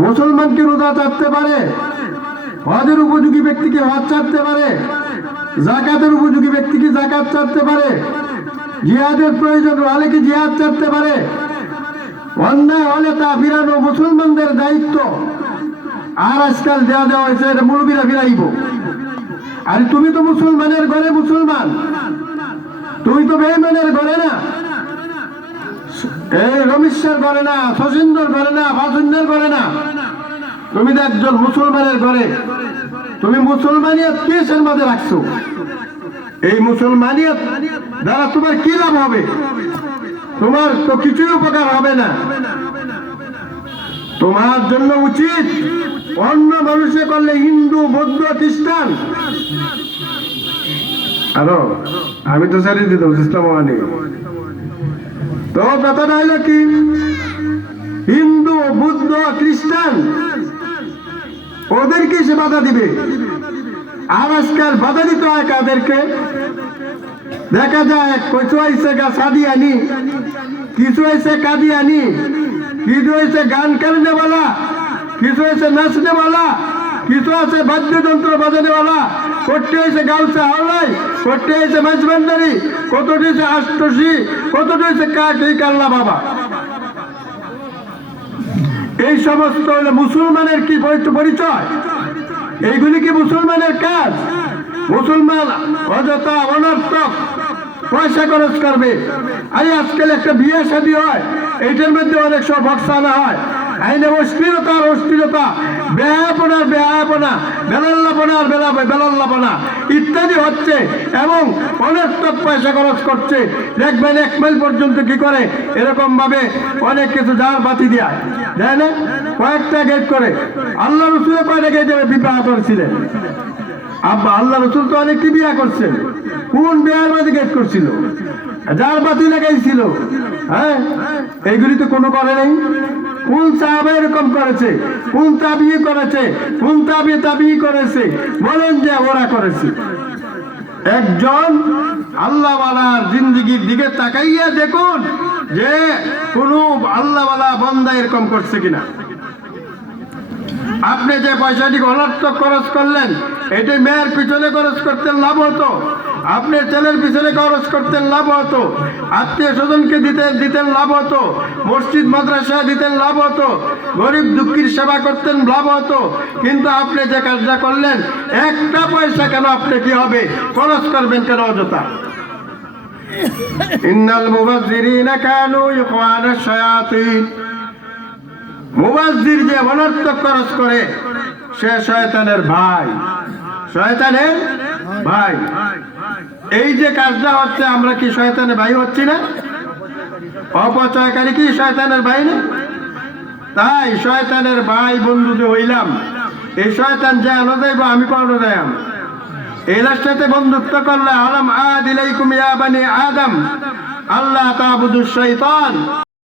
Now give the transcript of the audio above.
মুসলমান কি রোজা ছাড়তে পারে? হজের উপযোগী ব্যক্তি কি হজ ছাড়তে পারে? যাকাতের উপযোগী ব্যক্তি কি যাকাত ছাড়তে পারে? জিহাদের প্রয়োজন হলে কি জিহাদ ছাড়তে পারে? অন্যায় হলে তা ফিরানো মুসলমানদের দায়িত্ব। আর আজকাল দেওয়া দেওয়া হয়েছে এটা মুরব্বীরা ফিরাইব। আর তুমি তো মুসলমানের ঘরে মুসলমান, তুমি তো বেঈমানের ঘরে না, এই রমেশের ঘরে না, শচীন্দ্র ঘরে না, বাসুন্দের ঘরে না, তুমি তো একজন মুসলমানের ঘরে। তুমি মুসলমানিয়ত কিসের মধ্যে রাখছো? এই মুসলমানিয়ত দ্বারা তোমার কি লাভ হবে? তোমার তো কিছুই উপকার হবে না। তোমার জন্য উচিত অন্য মানুষে করলে হিন্দু, বৌদ্ধ, খ্রিস্টান, আরো আমি তো ছেড়ে দিতাম ইসলাম মানে। তো কথাটা হইল কি, হিন্দু, বুদ্ধ, খ্রিস্টান ওদেরকে সে বাধা দিবে। আর আজকাল বাধা দিতে হয় কাদেরকে? দেখা যায় কিছু হয়েছে সাদিয়ানি, কিছু হয়েছে কাদিয়ানি, কিছু হয়েছে গান কারণেওয়ালা, কিছু হয়েছে নাচনেওয়ালা, কিছু আছে বাদ্যযন্ত্র বাজানেওয়ালা, করতে হয়েছে গাউসা হাওলাই, করতে হয়েছে মাঝবান্ডারি, কতটি হয়েছে আষ্টশী, কতটি হয়েছে কাকি কাল্লা বাবা। এই সমস্ত হলে মুসলমানের কি পরিচয়? এইগুলি কি মুসলমানের কাজ? মুসলমান অযথা অনর্থক পয়সা খরচ করবে। আর আজকাল একটা বিয়ে শাদী হয়, এইটার মধ্যে অনেক সব বক্স আনা হয়, আইনে অশ্লীলতা আর অশ্লীলতা, বেহায়াপনার বেহায়াপনা, বেলাল্লাপনার বেলাল্লাপনা ইত্যাদি হচ্ছে এবং অনর্থক পয়সা খরচ করছে। দেখবেন 1 মাইল পর্যন্ত কি করে এরকম ভাবে অনেক কিছু জার বাতি দেয়, দেয় না? কয়েকটা গেট করে। আল্লাহ রসুলের কয়টা গেটে বিবাহ করেছিলেন? আল্লাহ রসুল তো অনেকটি বিয়া করছেন। কোন বিয়ার মধ্যে গেট করছিল? যার বাতি লাগাইছিল। হ্যাঁ, এইগুলি তো কোনো করে নেই। কোন সাহাবা এরকম করেছে? কোন তাবি করেছে? কোন তাবি করেছে? বলেন যে ওরা করেছে। একজন আল্লাহওয়ালার জিন্দেগির দিকে তাকাইয়া দেখুন যে কোন আল্লাহওয়ালা বান্দা এরকম করছে কিনা। আপনি যে পয়সাটি অনর্থক খরচ করলেন, এটি মেয়ের পিছনে খরচ করতেন, লাভ হতো। আপনি ছেলের পিছনে খরচ করতেন, লাভ হতো। আত্মীয় স্বজনকে দিতেন, লাভ হতো। মসজিদ মাদ্রাসা দিতেন, লাভ হতো। গরিব দুঃখীর সেবা করতেন, লাভ হতো। কিন্তু আপনি যে কাজটা করলেন, একটা পয়সা কেন আপনি কি হবে খরচ করবেন কেন অযথা? ইন্নাল মুবাজ্জিরিনা কানু ইখওয়ানাশ শায়াতিন। মুবাজ্জির যে অনর্থক খরচ করে সে শয়তানের ভাই, শয়তানের ভাই। এই যে কাজটা হচ্ছে, আমরা কি শয়তানের ভাই হচ্ছি না? অপচয়কারী কি শয়তানের ভাই না? তাই শয়তানের ভাই বন্ধু যে হইলাম, এই শয়তান যে আনো যাইব আমি পাওয়া যাই। এর সাথে বন্ধুত্ব করলে আলাম আদিলাইকুম ইয়া বানি আদম আল্লাহ তা'বুদুশ শাইতান।